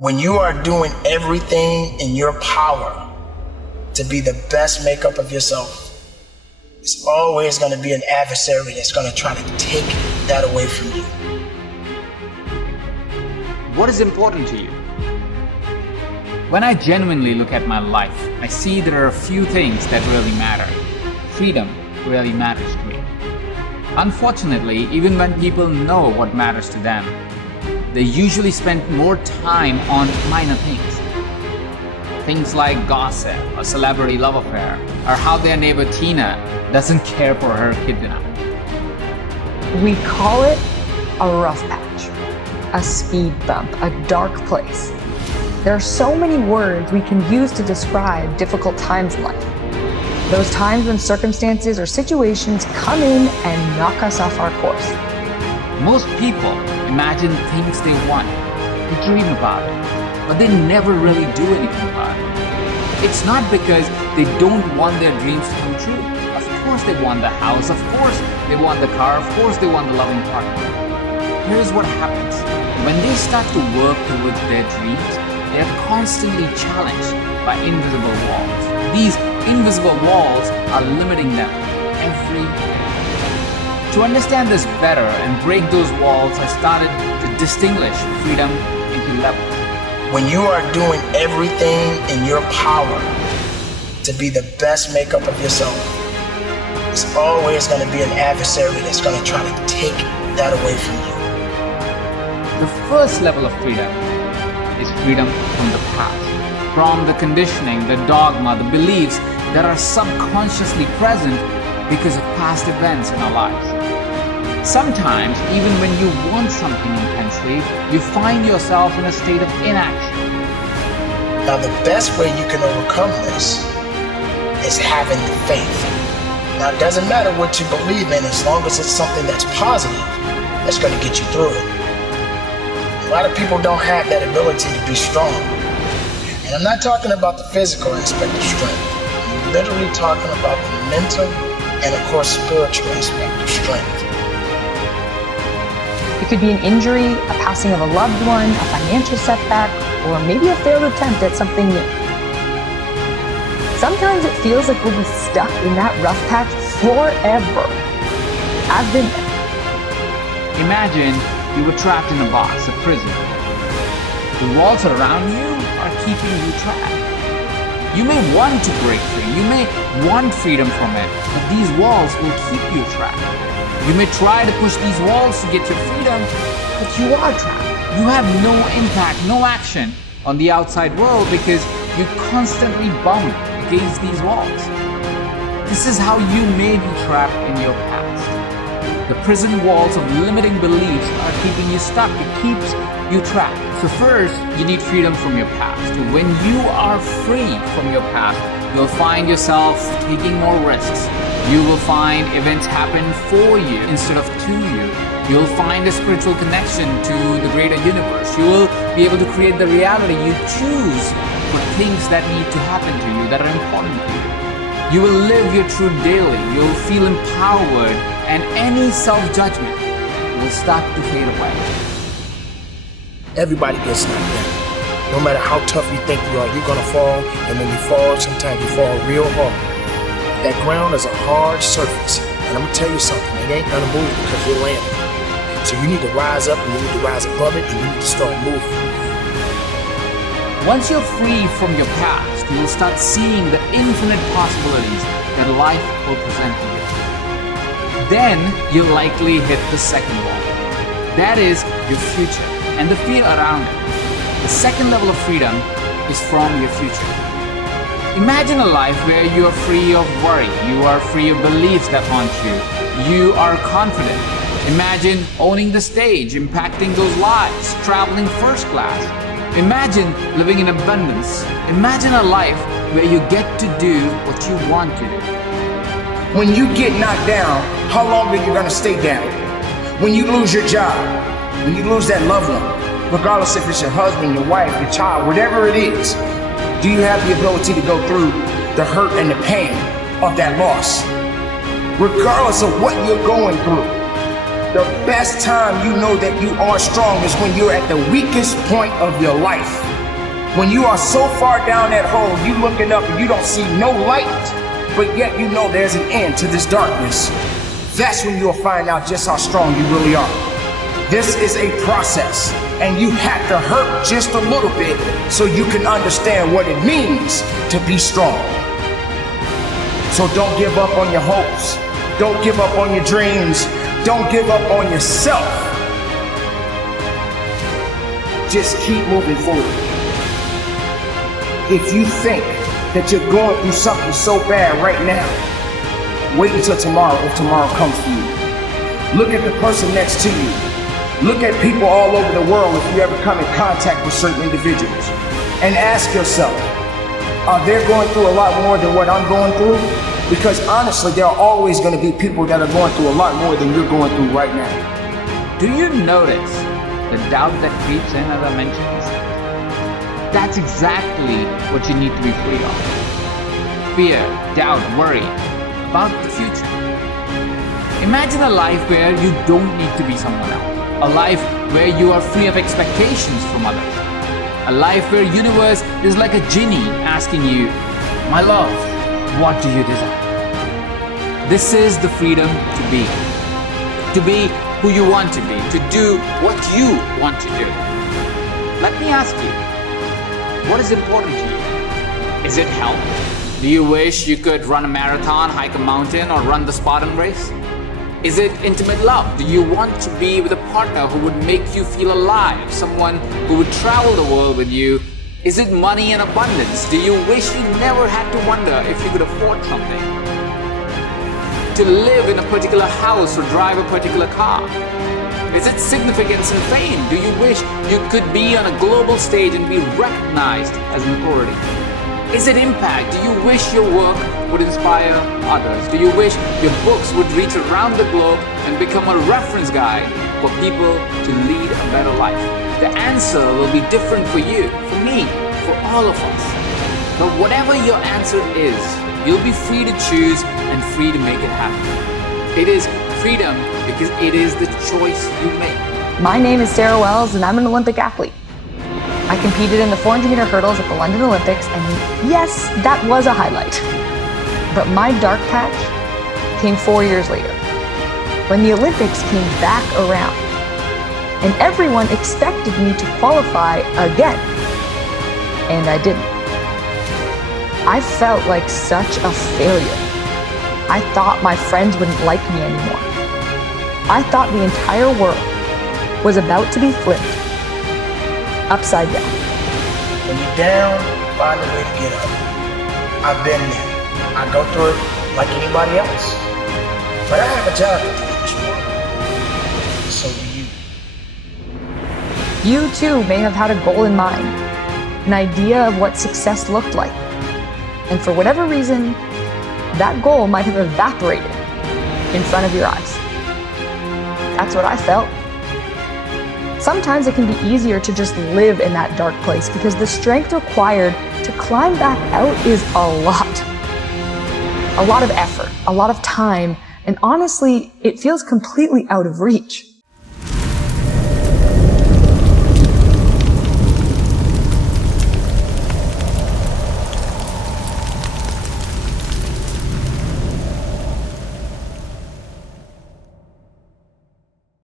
When you are doing everything in your power to be the best makeup of yourself, it's always going to be an adversary that's going to try to take that away from you. What is important to you? When I genuinely look at my life, I see there are a few things that really matter. Freedom really matters to me. Unfortunately, even when people know what matters to them, they usually spend more time on minor things. Things like gossip, a celebrity love affair, or how their neighbor Tina doesn't care for her kid enough. We call it a rough patch, a speed bump, a dark place. There are so many words we can use to describe difficult times in life. Those times when circumstances or situations come in and knock us off our course. Most people imagine things they want, they dream about it, but they never really do anything about it. It's not because they don't want their dreams to come true. Of course they want the house, of course they want the car, of course they want the loving partner. Here's what happens. When they start to work towards their dreams, they are constantly challenged by invisible walls. These invisible walls are limiting them every day. To understand this better and break those walls, I started to distinguish freedom into levels. When you are doing everything in your power to be the best makeup of yourself, it's always going to be an adversary that's going to try to take that away from you. The first level of freedom is freedom from the past, from the conditioning, the dogma, the beliefs that are subconsciously present because of past events in our lives. Sometimes, even when you want something intensely, you find yourself in a state of inaction. Now, the best way you can overcome this is having the faith. Now, it doesn't matter what you believe in as long as it's something that's positive that's going to get you through it. A lot of people don't have that ability to be strong. And I'm not talking about the physical aspect of strength. I'm literally talking about the mental and, of course, spiritual aspect of strength. It could be an injury, a passing of a loved one, a financial setback, or maybe a failed attempt at something new. Sometimes it feels like we'll be stuck in that rough patch forever. I've been there. Imagine you were trapped in a box, a prison. The walls around you are keeping you trapped. You may want to break free, you may want freedom from it, but these walls will keep you trapped. You may try to push these walls to get your freedom, but you are trapped. You have no impact, no action on the outside world because you constantly bump against these walls. This is how you may be trapped in your past. The prison walls of limiting beliefs are keeping you stuck. It keeps you trapped. So first, you need freedom from your past. When you are free from your past, you'll find yourself taking more risks. You will find events happen for you instead of to you. You'll find a spiritual connection to the greater universe. You will be able to create the reality you choose for things that need to happen to you, that are important to you. You will live your truth daily. You'll feel empowered, and any self-judgment will start to fade away. Everybody gets knocked down. No matter how tough you think you are, you're gonna fall, and when you fall, sometimes you fall real hard. That ground is a hard surface, and I'm gonna tell you something, it ain't gonna move because you're landing. So you need to rise up, and you need to rise above it, and you need to start moving. Once you're free from your past, you will start seeing the infinite possibilities that life will present to you. Then you'll likely hit the second wall. That is your future and the fear around it. The second level of freedom is from your future. Imagine a life where you are free of worry, you are free of beliefs that haunt you, you are confident. Imagine owning the stage, impacting those lives, traveling first class. Imagine living in abundance. Imagine a life where you get to do what you want to do. When you get knocked down, how long are you gonna stay down? When you lose your job, when you lose that loved one, regardless if it's your husband, your wife, your child, whatever it is, do you have the ability to go through the hurt and the pain of that loss? Regardless of what you're going through, the best time you know that you are strong is when you're at the weakest point of your life. When you are so far down that hole, you looking up and you don't see no light, but yet you know there's an end to this darkness. That's when you'll find out just how strong you really are. This is a process, and you have to hurt just a little bit so you can understand what it means to be strong. So don't give up on your hopes. Don't give up on your dreams. Don't give up on yourself. Just keep moving forward. If you think that you're going through something so bad right now, wait until tomorrow if tomorrow comes for you. Look at the person next to you. Look at people all over the world if you ever come in contact with certain individuals. And ask yourself, are they going through a lot more than what I'm going through? Because honestly, there are always going to be people that are going through a lot more than you're going through right now. Do you notice the doubt that creeps in, as I mentioned? That's exactly what you need to be free of. Fear, doubt, worry about the future. Imagine a life where you don't need to be someone else. A life where you are free of expectations from others. A life where universe is like a genie asking you, my love, what do you desire? This is the freedom to be. To be who you want to be. To do what you want to do. Let me ask you, what is important to you? Is it health? Do you wish you could run a marathon, hike a mountain, or run the Spartan race? Is it intimate love? Do you want to be with a partner who would make you feel alive? Someone who would travel the world with you? Is it money and abundance? Do you wish you never had to wonder if you could afford something? To live in a particular house or drive a particular car? Is it significance and fame? Do you wish you could be on a global stage and be recognized as an authority? Is it impact? Do you wish your work would inspire others? Do you wish your books would reach around the globe and become a reference guide for people to lead a better life? The answer will be different for you, for me, for all of us. But whatever your answer is, you'll be free to choose and free to make it happen. It is freedom because it is the choice you make. My name is Sarah Wells, and I'm an Olympic athlete. I competed in the 400-meter hurdles at the London Olympics, and yes, that was a highlight. But my dark patch came 4 years later, when the Olympics came back around, and everyone expected me to qualify again, and I didn't. I felt like such a failure. I thought my friends wouldn't like me anymore. I thought the entire world was about to be flipped upside down. When you're down, find a way to get up. I've been there. I go through it like anybody else. But I have a job to do in this world. So do you. You too may have had a goal in mind, an idea of what success looked like. And for whatever reason, that goal might have evaporated in front of your eyes. That's what I felt. Sometimes it can be easier to just live in that dark place because the strength required to climb back out is a lot. A lot of effort, a lot of time, and honestly, it feels completely out of reach.